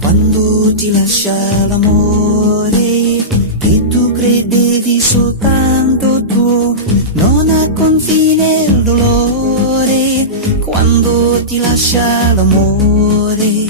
Quando ti lascia l'amore che tu credevi soltanto tuo, non ha confine il dolore. Quando ti lascia l'amore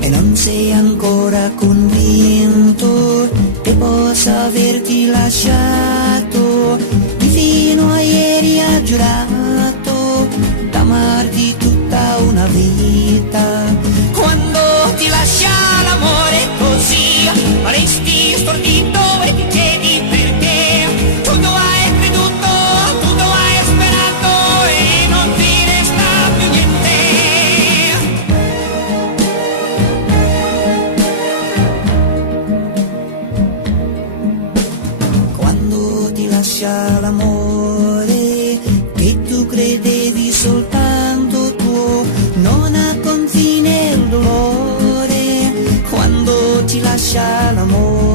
e non sei ancora convinto che possa averti lasciato, chi fino a ieri ha giurato d'amarti tutta una vita. Quando ti lascia l'amore così, resti stordito e ti chiedi perché. Tutto hai creduto, tutto hai sperato e non ti resta più niente. Quando ti lascia l'amore che tu credevi soltanto tuo, non ha confine il dolore. Quando ti lascia l'amore